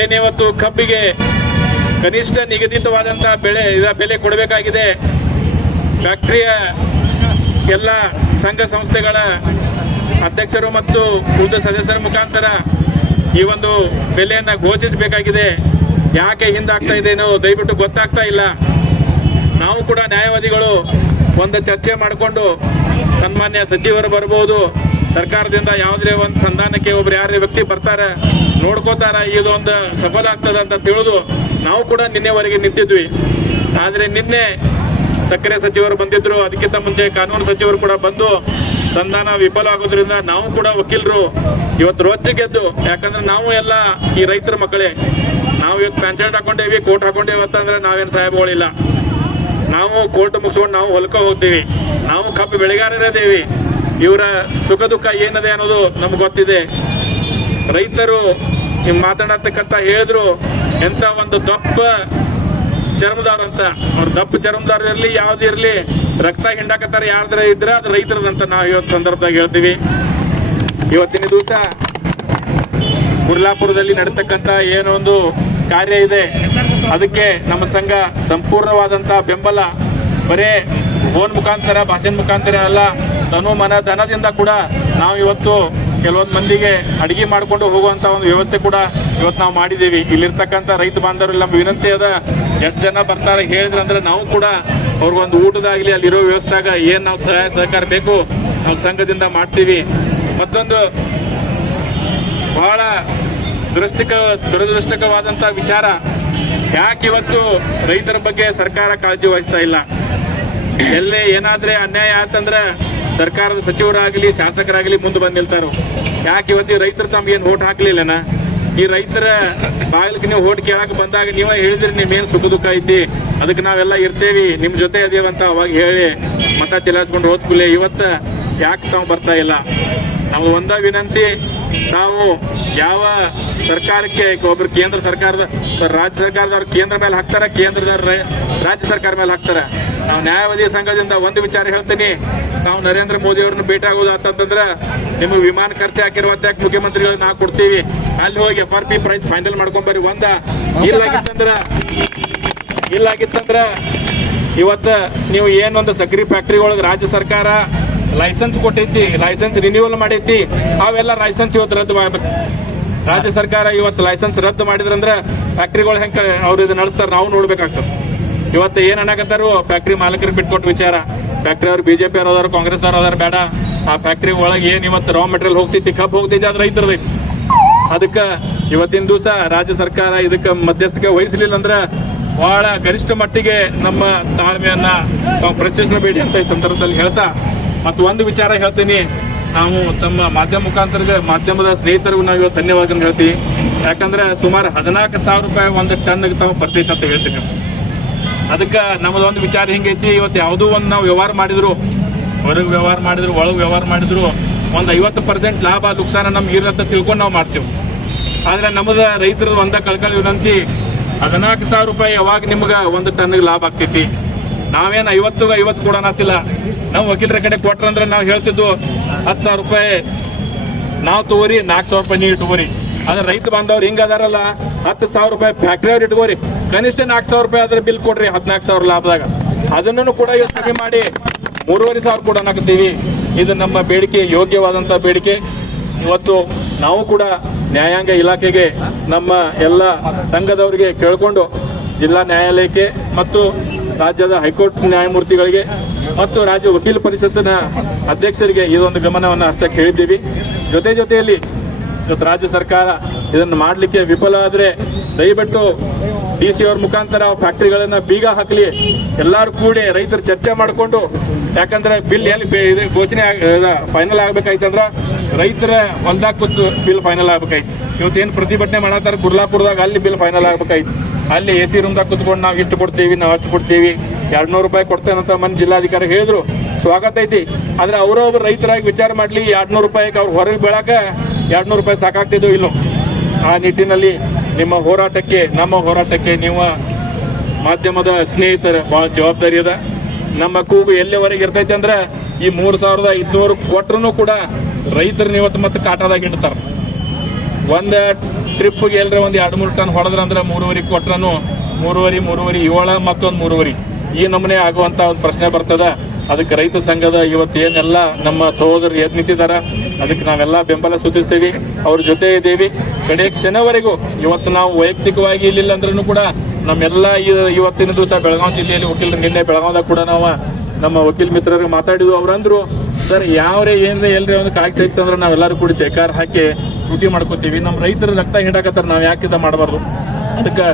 ಏನಿವತ್ತು ಕಬ್ಬಿಗೆ ಕನಿಷ್ಠ ನಿಗದಿತವಾದಂತಹ ಬೆಲೆ ಕೊಡಬೇಕಾಗಿದೆ. ಫ್ಯಾಕ್ಟರಿಯ ಎಲ್ಲ ಸಂಘ ಸಂಸ್ಥೆಗಳ ಅಧ್ಯಕ್ಷರು ಮತ್ತು ಉಳಿದ ಸದಸ್ಯರ ಮುಖಾಂತರ ಈ ಒಂದು ಬೆಲೆಯನ್ನು ಘೋಷಿಸಬೇಕಾಗಿದೆ. ಯಾಕೆ ಹಿಂದಾಗ್ತಾ ಇದೆನೋ ದಯವಿಟ್ಟು ಗೊತ್ತಾಗ್ತಾ ಇಲ್ಲ. ನಾವು ಕೂಡ ನ್ಯಾಯವಾದಿಗಳು ಒಂದು ಚರ್ಚೆ ಮಾಡಿಕೊಂಡು ಸನ್ಮಾನ್ಯ ಸಚಿವರು ಬರ್ಬೋದು, ಸರ್ಕಾರದಿಂದ ಯಾವುದೇ ಒಂದು ಸಂಧಾನಕ್ಕೆ ಒಬ್ರು ಯಾರೇ ವ್ಯಕ್ತಿ ಬರ್ತಾರೆ ನೋಡ್ಕೋತಾರ, ಇದೊಂದು ಸಫಲ ಆಗ್ತದೆ ಅಂತ ತಿಳಿದು ನಾವು ಕೂಡ ನಿನ್ನೆವರೆಗೆ ನಿಂತಿದ್ವಿ. ಆದರೆ ನಿನ್ನೆ ಸಕ್ಕರೆ ಸಚಿವರು ಬಂದಿದ್ರು, ಅದಕ್ಕಿಂತ ಮುಂಚೆ ಕಾನೂನು ಸಚಿವರು ಕೂಡ ಬಂದು ಸಂಧಾನ ವಿಫಲ ಆಗೋದ್ರಿಂದ ನಾವು ಕೂಡ ವಕೀಲರು ಇವತ್ತು ರೊಚ್ಚಿಗೆದ್ದು, ಯಾಕಂದ್ರೆ ನಾವು ಎಲ್ಲ ಈ ರೈತರ ಮಕ್ಕಳೇ. ನಾವು ಇವತ್ತು ಪ್ಯಾನ್ಷನ್ ಹಾಕೊಂಡೇವಿ, ಕೋರ್ಟ್ ಹಾಕೊಂಡೇವಿ ಅಂತಂದ್ರೆ ನಾವೇನು ಸಾಹೇಬಗಳಿಲ್ಲ. ನಾವು ಕೋರ್ಟ್ ಮುಗಿಸ್ಕೊಂಡು ನಾವು ಹೊಲಕ್ಕೆ ಹೋಗ್ತೀವಿ. ನಾವು ಕಬ್ಬು ಬೆಳೆಗಾರರದೇವಿ. ಇವರ ಸುಖ ದುಃಖ ಏನದೆ ಅನ್ನೋದು ನಮ್ಗೆ ಗೊತ್ತಿದೆ. ರೈತರು ಮಾತಾಡತಕ್ಕಂತ ಹೇಳಿದ್ರು ಎಂತ ಒಂದು ದಪ್ಪ ಚರ್ಮದಾರ ಅಂತ. ಅವ್ರ ದಪ್ಪ ಚರ್ಮದಾರ ಇರಲಿ ಯಾವ್ದು ಇರಲಿ, ರಕ್ತ ಹಿಂಡಾಕತ್ತಾರ ಯಾರ್ದಾರ ಇದ್ರೆ ಅದು ರೈತರದಂತ ನಾವು ಇವತ್ತು ಸಂದರ್ಭದಾಗ ಹೇಳ್ತೀವಿ. ಇವತ್ತಿನ ದಿವಸ ಕುರ್ಲಾಪುರದಲ್ಲಿ ನಡೀತಕ್ಕಂಥ ಏನೊಂದು ಕಾರ್ಯ ಇದೆ, ಅದಕ್ಕೆ ನಮ್ಮ ಸಂಘ ಸಂಪೂರ್ಣವಾದಂಥ ಬೆಂಬಲ. ಬರೇ ಫೋನ್ ಮುಖಾಂತರ ಭಾಷಣ ಮುಖಾಂತರ ಅಲ್ಲ, ತನು ಮನ ಧನದಿಂದ ಕೂಡ ನಾವು ಇವತ್ತು ಕೆಲವೊಂದು ಮಂದಿಗೆ ಅಡಿಗೆ ಮಾಡಿಕೊಂಡು ಹೋಗುವಂಥ ಒಂದು ವ್ಯವಸ್ಥೆ ಕೂಡ ಇವತ್ತು ನಾವು ಮಾಡಿದ್ದೀವಿ. ಇಲ್ಲಿರ್ತಕ್ಕಂಥ ರೈತ ಬಾಂಧವರಲ್ಲಿ ನಮ್ಮ ವಿನಂತಿ ಅದ, ಎಷ್ಟು ಜನ ಬರ್ತಾರೆ ಹೇಳಿದ್ರಂದ್ರೆ ನಾವು ಕೂಡ ಅವ್ರಿಗೊಂದು ಊಟದಾಗಲಿ ಅಲ್ಲಿರೋ ವ್ಯವಸ್ಥೆಗ ಏನು ನಾವು ಸಹಾಯ ಸಹಕಾರ ಬೇಕು ನಾವು ಸಂಘದಿಂದ ಮಾಡ್ತೀವಿ. ಮತ್ತೊಂದು ಬಹಳ ದುರದೃಷ್ಟಕರವಾದಂಥ ವಿಚಾರ, ಯಾಕೆ ಇವತ್ತು ರೈತರ ಬಗ್ಗೆ ಸರ್ಕಾರ ಕಾಳಜಿ ವಹಿಸ್ತಾ ಇಲ್ಲ. ಎಲ್ಲೇ ಏನಾದ್ರೆ ಅನ್ಯಾಯ ಆತಂದ್ರೆ ಸರ್ಕಾರದ ಸಚಿವರಾಗಲಿ ಶಾಸಕರಾಗಲಿ ಮುಂದೆ ಬಂದು ನಿಲ್ತಾರೋ. ಯಾಕೆ ಇವತ್ತು ರೈತರು ತಮ್ಗೇನು ಓಟ್ ಹಾಕ್ಲಿಲ್ಲನ? ಈ ರೈತರ ಬಾಗಿಲಿಗೆ ನೀವು ಓಟ್ ಕೇಳಕ್ಕೆ ಬಂದಾಗ ನೀವೇ ಹೇಳಿದ್ರಿ ನಿಮ್ಮೇನು ಸುಖ ದುಃಖ ಐತಿ, ಅದಕ್ಕೆ ನಾವೆಲ್ಲ ಇರ್ತೇವಿ, ನಿಮ್ಮ ಜೊತೆ ಅದೇವಂತ ಅವಾಗ ಹೇಳಿ ಮತ ಚಲಾಯಿಸ್ಕೊಂಡು ಹೋದ್ಕೂಲೆ ಇವತ್ತು ಯಾಕೆ ತಾವು ಬರ್ತಾ ಇಲ್ಲ? ನಾವು ಒಂದ ವಿನಂತಿ, ನಾವು ಯಾವ ಸರ್ಕಾರಕ್ಕೆ ಒಬ್ರು ಕೇಂದ್ರ ಸರ್ಕಾರದ ರಾಜ್ಯ ಸರ್ಕಾರದವ್ರು ಕೇಂದ್ರ ಮೇಲೆ ಹಾಕ್ತಾರೆ, ಕೇಂದ್ರದವ್ರು ರಾಜ್ಯ ಸರ್ಕಾರ ಮೇಲೆ ಹಾಕ್ತಾರೆ. ನಾವು ನ್ಯಾಯವಾದಿ ಸಂಘದಿಂದ ಒಂದು ವಿಚಾರ ಹೇಳ್ತೀನಿ, ನಾವು ನರೇಂದ್ರ ಮೋದಿ ಅವ್ರನ್ನ ಭೇಟಿ ಆಗೋದು ಅಂತಂದ್ರೆ ನಿಮಗೆ ವಿಮಾನ ಖರ್ಚು ಹಾಕಿರುವಂತ ಮುಖ್ಯಮಂತ್ರಿಗಳು ನಾವು ಕೊಡ್ತೀವಿ, ಅಲ್ಲಿ ಹೋಗಿ FRP ಪ್ರೈಸ್ ಫೈನಲ್ ಮಾಡ್ಕೊಂಬರ್ರಿ. ಇಲ್ಲಾಗಿತ್ತಂದ್ರ ಇವತ್ತು ನೀವು ಏನೊಂದು ಸಕ್ರಿ ಫ್ಯಾಕ್ಟ್ರಿ ಒಳಗೆ ರಾಜ್ಯ ಸರ್ಕಾರ ಲೈಸೆನ್ಸ್ ಕೊಟ್ಟೈತಿ, ಲೈಸೆನ್ಸ್ ರಿನ್ಯೂವಲ್ ಮಾಡೈತಿ, ಅವೆಲ್ಲ ಲೈಸೆನ್ಸ್ ಇವತ್ತು ರದ್ದು ಮಾಡ್ಬೇಕು. ರಾಜ್ಯ ಸರ್ಕಾರ ಇವತ್ತು ಲೈಸೆನ್ಸ್ ರದ್ದು ಮಾಡಿದ್ರಂದ್ರೆ ಫ್ಯಾಕ್ಟ್ರಿಗಳು ಹೆಂಗೆ ಅವ್ರು ಇದು ನಡೆಸ್ತಾರೆ ನಾವು ನೋಡ್ಬೇಕಾಗ್ತದೆ. ಇವತ್ತು ಏನು ಅನ್ನಕತ್ತಾರು ಫ್ಯಾಕ್ಟ್ರಿ ಮಾಲಕರಿಗೆ ಬಿಟ್ಕೊಟ್ಟು ವಿಚಾರ, ಫ್ಯಾಕ್ಟ್ರಿ ಅವ್ರು BJP ಅವ್ರು ಅದಾರ, ಕಾಂಗ್ರೆಸ್ ಅವ್ರು ಅದಾರ, ಬೇಡ ಆ ಫ್ಯಾಕ್ಟ್ರಿ ಒಳಗೆ ಏನು ಇವತ್ತು ರಾ ಮೆಟೀರಿಯಲ್ ಹೋಗ್ತೈತಿ, ಕಬ್ಬು ಹೋಗ್ತೈತಿ, ಅದು ರೈತರದೈತಿ. ಅದಕ್ಕೆ ಇವತ್ತಿನ ದಿವಸ ರಾಜ್ಯ ಸರ್ಕಾರ ಇದಕ್ಕೆ ಮಧ್ಯಸ್ಥಿಕೆ ವಹಿಸಲಿಲ್ಲ ಅಂದ್ರೆ ಬಹಳ ಗರಿಷ್ಠ ಮಟ್ಟಿಗೆ ನಮ್ಮ ತಾಳ್ಮೆಯನ್ನ ತಾವು ಪ್ರಶ್ನಿಸಬೇಡಿ ಅಂತ ಈ ಸಂದರ್ಭದಲ್ಲಿ ಹೇಳ್ತಾ, ಮತ್ತು ಒಂದು ವಿಚಾರ ಹೇಳ್ತೀನಿ, ನಾವು ತಮ್ಮ ಮಾಧ್ಯಮದ ಸ್ನೇಹಿತರಿಗೂ ನಾವು ಇವತ್ತು ಧನ್ಯವಾದ ಹೇಳ್ತೀವಿ. ಯಾಕಂದ್ರೆ ಸುಮಾರು 14,000 ರೂಪಾಯಿ ಒಂದು ಟನ್ಗೆ ತಾವು ಬರ್ತೈತೆ ಅಂತ ಹೇಳ್ತೀವಿ. ಅದಕ್ಕೆ ನಮ್ಮದೊಂದು ವಿಚಾರ ಹಿಂಗೈತಿ, ಇವತ್ತು ಯಾವುದೋ ಒಂದು ನಾವು ವ್ಯವಹಾರ ಮಾಡಿದ್ರು, ಹೊರಗೆ ವ್ಯವಹಾರ ಮಾಡಿದ್ರು ಒಳಗೆ ವ್ಯವಹಾರ ಮಾಡಿದ್ರು ಒಂದು 50% ಲಾಭ ನುಕ್ಸಾನ ನಮ್ಗೆ ಇರತ್ತ ತಿಳ್ಕೊಂಡು ನಾವು ಮಾಡ್ತೀವಿ. ಆದರೆ ನಮ್ಮದ ರೈತರದ್ದು ಒಂದ ಕಳ್ಕೊಳ್ಳಿ ವಿನಂತಿ, 14,000 ರೂಪಾಯಿ ಯಾವಾಗ ನಿಮ್ಗೆ ಒಂದು ಟನ್ಗೆ ಲಾಭ ಆಗ್ತೈತಿ. ನಾವೇನು 50 ಕೊಡೋಣತ್ತಿಲ್ಲ. ನಾವು ವಕೀಲರ ಕಡೆ ಕೊಟ್ರಂದ್ರೆ ನಾವು ಹೇಳ್ತಿದ್ವು 10,000 ರೂಪಾಯಿ ನಾವು ತಗೋರಿ, 4,000 ರೂಪಾಯಿ ನೀವು ಇಟ್ಕೋರಿ. ಆದ್ರೆ ರೈತ ಬಾಂಧವ್ರು ಹಿಂಗ ಅದಾರಲ್ಲ, 10,000 ರೂಪಾಯಿ ಫ್ಯಾಕ್ಟ್ರಿ ಅವ್ರು ಇಟ್ಕೋರಿ, ಕನಿಷ್ಠ 4,000 ರೂಪಾಯಿ ಆದ್ರೆ ಬಿಲ್ ಕೊಡ್ರಿ 14,000 ಲಾಭದಾಗ. ಅದನ್ನು ಕೂಡ ಇವತ್ತು ಸಭೆ ಮಾಡಿ 3,500 ಕೂಡ ಹಾಕ್ತೀವಿ. ಇದು ನಮ್ಮ ಬೇಡಿಕೆ, ಯೋಗ್ಯವಾದಂಥ ಬೇಡಿಕೆ. ಇವತ್ತು ನಾವು ಕೂಡ ನ್ಯಾಯಾಂಗ ಇಲಾಖೆಗೆ, ನಮ್ಮ ಎಲ್ಲ ಸಂಘದವರಿಗೆ ಕೇಳಿಕೊಂಡು ಜಿಲ್ಲಾ ನ್ಯಾಯಾಲಯಕ್ಕೆ ಮತ್ತು ರಾಜ್ಯದ ಹೈಕೋರ್ಟ್ ನ್ಯಾಯಮೂರ್ತಿಗಳಿಗೆ ಮತ್ತು ರಾಜ್ಯ ವಕೀಲ ಪರಿಷತ್ತಿನ ಅಧ್ಯಕ್ಷರಿಗೆ ಇದೊಂದು ಗಮನವನ್ನು ಹರಿಸಕ್ಕೆ ಹೇಳಿದ್ದೀವಿ. ಜೊತೆಯಲ್ಲಿ ಇವತ್ತು ರಾಜ್ಯ ಸರ್ಕಾರ ಇದನ್ನು ಮಾಡಲಿಕ್ಕೆ ವಿಫಲ ಆದರೆ ದಯವಿಟ್ಟು DC ಅವ್ರ ಮುಖಾಂತರ ಫ್ಯಾಕ್ಟ್ರಿಗಳನ್ನು ಬೀಗ ಹಾಕಲಿ, ಎಲ್ಲರೂ ಕೂಡಿ ರೈತರು ಚರ್ಚೆ ಮಾಡಿಕೊಂಡು. ಯಾಕಂದ್ರೆ ಬಿಲ್ ಎಲ್ಲಿ ಘೋಷಣೆ ಫೈನಲ್ ಆಗ್ಬೇಕಾಯ್ತಂದ್ರೆ ರೈತರ ಹೊಲ್ದಾಗ ಕೂತು ಬಿಲ್ ಫೈನಲ್ ಆಗ್ಬೇಕಾಯ್ತು. ಇವತ್ತೇನು ಪ್ರತಿಭಟನೆ ಮಾಡತ್ತಾರ ಕುರ್ಲಾಪುರದಾಗ, ಅಲ್ಲಿ ಬಿಲ್ ಫೈನಲ್ ಆಗ್ಬೇಕಾಯ್ತು. ಅಲ್ಲಿ AC ರೂಮ್ದಾಗ ಕುತ್ಕೊಂಡು ನಾವು ಇಷ್ಟು ಕೊಡ್ತೀವಿ, ನಾವು ಅಷ್ಟು ಕೊಡ್ತೀವಿ, 200 ರೂಪಾಯಿ ಕೊಡ್ತೇನಂತ ಮನೆ ಜಿಲ್ಲಾಧಿಕಾರಿ ಹೇಳಿದ್ರು, ಸ್ವಾಗತ ಐತಿ. ಆದ್ರೆ ಅವರೊಬ್ಬರು ರೈತರಾಗಿ ವಿಚಾರ ಮಾಡ್ಲಿ, 200 ರೂಪಾಯಿಗೆ ಅವ್ರು ಹೊರಗೆ ಬೆಳಕ 200 ರೂಪಾಯಿ ಸಾಕಾಗ್ತಿದ್ದು ಇಲ್ಲೋ. ಆ ನಿಟ್ಟಿನಲ್ಲಿ ನಿಮ್ಮ ಹೋರಾಟಕ್ಕೆ, ನಮ್ಮ ಹೋರಾಟಕ್ಕೆ ನೀವು ಮಾಧ್ಯಮದ ಸ್ನೇಹಿತರ ಬಹಳ ಜವಾಬ್ದಾರಿ ಅದ. ನಮ್ಮ ಕೂಗು ಎಲ್ಲಿವರೆಗೆ ಇರ್ತೈತೆ ಅಂದ್ರೆ ಈ 3,500 ಕೊಟ್ಟರು ಕೂಡ ರೈತರನ್ನ ಇವತ್ತು ಮತ್ತೆ ಕಾಟದಾಗ ಇಡ್ತಾರೆ. ಒಂದು ಟ್ರಿಪ್ಗೆ ಎಲ್ಲರ ಒಂದು 2-3 ಟನ್ ಹೊಡೆದ್ರಂದ್ರೆ 3.5 ಕೊಟ್ರನು 3.5 ಮತ್ತೊಂದು 3.5 ಈ ನಮೂನೆ ಆಗುವಂತ ಒಂದು ಪ್ರಶ್ನೆ ಬರ್ತದ. ಅದಕ್ಕೆ ರೈತ ಸಂಘದ ಇವತ್ತು ಏನೆಲ್ಲ ನಮ್ಮ ಸಹೋದರರು ಎದ್ದು ನಿಂತಿದ್ದಾರೆ, ಅದಕ್ಕೆ ನಾವೆಲ್ಲ ಬೆಂಬಲ ಸೂಚಿಸ್ತೀವಿ, ಅವ್ರ ಜೊತೆ ಇದ್ದೀವಿ ಕಡೆ ಕ್ಷಣವರೆಗೂ. ಇವತ್ತು ನಾವು ವೈಯಕ್ತಿಕವಾಗಿ ಇಲ್ಲಿಲ್ಲ ಅಂದ್ರೂ ಕೂಡ ನಮ್ಮೆಲ್ಲ ಇವತ್ತಿನ ದಿವಸ ಬೆಳಗಾವಿ ಜಿಲ್ಲೆಯಲ್ಲಿ ವಕೀಲರು ನಿನ್ನೆ ಬೆಳಗಾವದಾಗ ಕೂಡ ನಾವು ನಮ್ಮ ವಕೀಲ ಮಿತ್ರರಿಗೆ ಮಾತಾಡಿದ್ವು. ಅವ್ರಂದ್ರು ಸರ್ ಯಾವ್ರೇ ಏನ್ರೆ ಎಲ್ರಿ ಒಂದು ಕಾಯ್ದೆ ಸಿಕ್ತಂದ್ರೆ ನಾವೆಲ್ಲರೂ ಕೂಡ ಜೈಕಾರ ಹಾಕಿ ಸೂಟಿ ಮಾಡ್ಕೋತೀವಿ, ನಮ್ಮ ರೈತರ ರಕ್ತ ಹಿಂಡಾಕತ್ತಾರ, ನಾವು ಯಾಕಿದ ಮಾಡಬಾರ್ದು. ಅದಕ್ಕೆ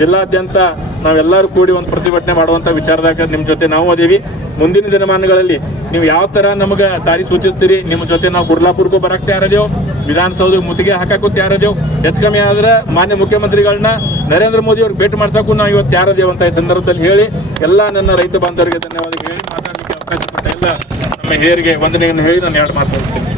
ಜಿಲ್ಲಾದ್ಯಂತ ನಾವೆಲ್ಲರೂ ಕೂಡಿ ಒಂದು ಪ್ರತಿಭಟನೆ ಮಾಡುವಂಥ ವಿಚಾರದಾಗ ನಿಮ್ಮ ಜೊತೆ ನಾವು ಅದೀವಿ. ಮುಂದಿನ ದಿನಮಾನಗಳಲ್ಲಿ ನೀವು ಯಾವ ಥರ ನಮಗೆ ದಾರಿ ಸೂಚಿಸ್ತೀರಿ, ನಿಮ್ಮ ಜೊತೆ ನಾವು ಗುರ್ಲಾಪುರ್ಗೂ ಬರಕ್ಕೆ ತಯಾರದೇವು, ವಿಧಾನಸೌಧಕ್ಕೆ ಮುತ್ತಿಗೆ ಹಾಕಕ್ಕೂ ತಯಾರದೇವು, ಹೆಚ್ಚು ಕಮ್ಮಿ ಆದ್ರೆ ಮಾನ್ಯ ಮುಖ್ಯಮಂತ್ರಿಗಳನ್ನ ನರೇಂದ್ರ ಮೋದಿ ಅವ್ರಿಗೆ ಭೇಟಿ ಮಾಡ್ಸಕ್ಕೂ ನಾವು ಇವತ್ತು ತಯಾರದೇವು ಅಂತ ಈ ಸಂದರ್ಭದಲ್ಲಿ ಹೇಳಿ ಎಲ್ಲ ನನ್ನ ರೈತ ಬಾಂಧವರಿಗೆ ಧನ್ಯವಾದ ಹೇಳಿ ಮಾತಾಡಲಿಕ್ಕೆ ಅವಕಾಶ ಕೊಟ್ಟ ಎಲ್ಲ ನಮ್ಮ ಹಿರಿಯರಿಗೆ ವಂದನೆಯನ್ನು ಹೇಳಿ ನಾನು 2 ಮಾತಾಡ್ತೀನಿ.